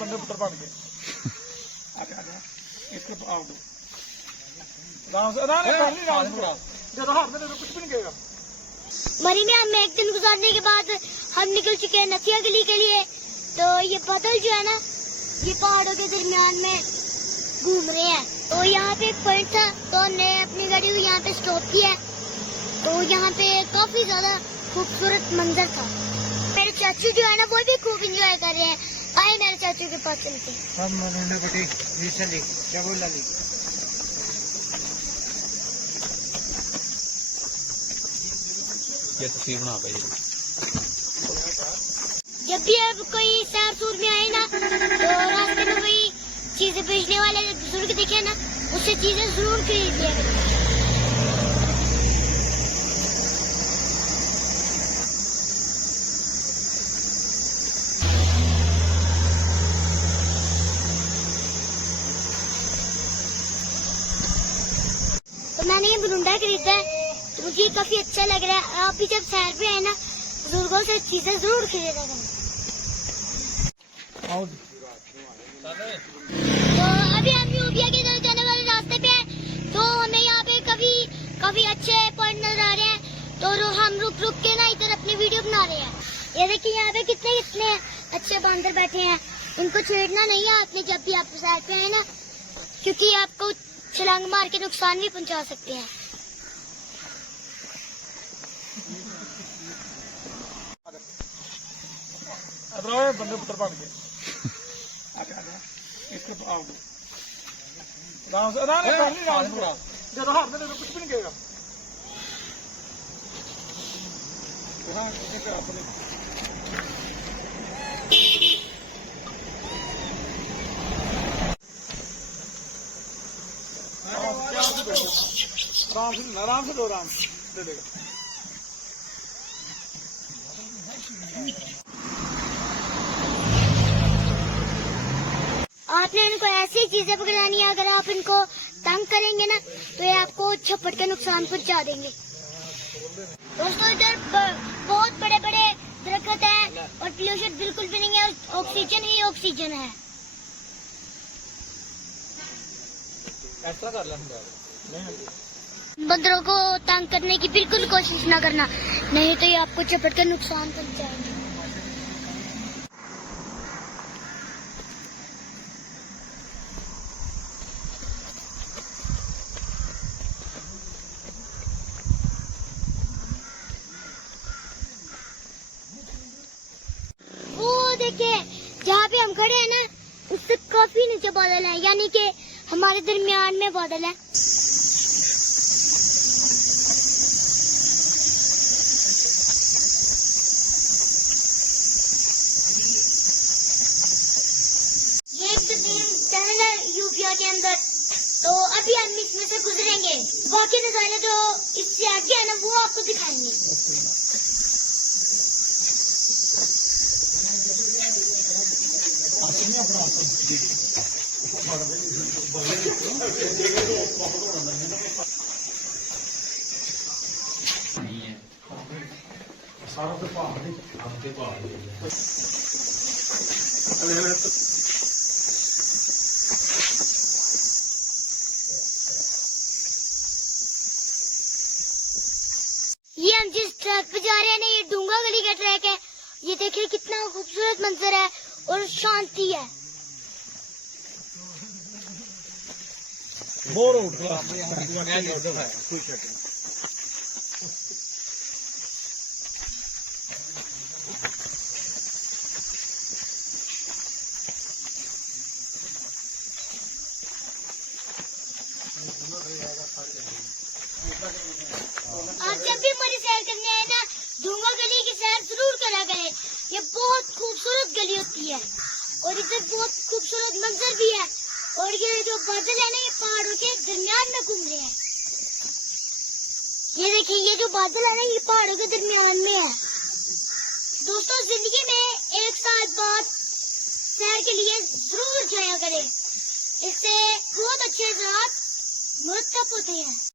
बंदे पुत्र बन गए। इसके आओ कुछ भी नहीं कहेगा। मरी में हम एक दिन गुजारने के बाद हम निकल चुके हैं नथिया गली के लिए। तो ये बादल जो है ना, ये पहाड़ों के दरमियान में घूम रहे हैं। तो यहाँ पे एक पॉइंट था, तो हमने अपनी गाड़ी को यहाँ पे स्टॉप किया। तो यहाँ पे काफी ज्यादा खूबसूरत मंजर था। मेरे चाचू जो है ना, वो भी खूब एंजॉय कर रहे हैं। आए मेरे चाचू के पास चलते। ये तस्वीर बना पाइए। जब भी अब कोई सैर सूर में आए ना, तो रास्ते में कोई चीजें बेचने वाले बुजुर्ग दिखे ना, उससे चीजें जरूर खरीद लिया करें। तो मैंने ये बुरुंडा खरीदा है, तो मुझे काफी अच्छा लग रहा है। आप भी जब सैर पे आए ना, बुजुर्गों से चीजें जरूर खरीदा करें। तो अभी हम यूबिया की तरफ जाने वाले रास्ते पे हैं। तो हमें यहाँ पे काफी अच्छे पॉइंट नजर आ रहे हैं। तो हम रुक के ना इधर अपनी वीडियो बना रहे हैं। ये देखिए यहाँ पे कितने अच्छे बांदर बैठे हैं। इनको छेड़ना नहीं है आपने जब भी आप सैर पे आए ना, क्योंकि आपको छलांग मार के नुकसान भी पहुँचा सकते हैं। बंदे पुत्र बन गए। इसके आओ कुछ भी नहीं कहेगा। आराम से दो, आराम दे देगा। आपने इनको ऐसी चीजें पकड़ानी है, अगर आप इनको तंग करेंगे ना, तो ये आपको झपट के नुकसान पहुंचा देंगे। दोस्तों इधर बहुत बड़े बड़े दरख्त है और पोल्यूशन बिल्कुल भी नहीं है, ऑक्सीजन ही ऑक्सीजन है। ऐसा कर बंदरों को तंग करने की बिल्कुल कोशिश ना करना, नहीं तो ये आपको झपट के नुकसान पहुंचाएंगे। देखिए जहाँ पे हम खड़े हैं ना, उससे काफी नीचे बादल है, यानी कि हमारे दरमियान में बादल है। ये एक टनल है यूपिया के अंदर, तो अभी हम इसमें से गुजरेंगे। बाकी नजारे जो इससे आगे है ना, वो आपको दिखाएंगे। ये हम जिस ट्रैक पे जा रहे हैं ना, ये डूंगा गली का ट्रैक है। ये देखिए कितना खूबसूरत मंजर है और शांति है। आप जब भी हमारी सैर करने आए ना, डूंगा गली की सैर जरूर करा करें। ये बहुत खूबसूरत गली होती है और इधर बहुत खूबसूरत मंजर भी है। और ये जो बादल है ना, ये पहाड़ों के दरमियान में घूम रहे हैं। ये देखिए, ये जो बादल है ना, ये पहाड़ों के दरमियान में है। दोस्तों जिंदगी में एक साल बाद सैर के लिए जरूर जाया करें, इससे बहुत अच्छे रात मुरतब होते हैं।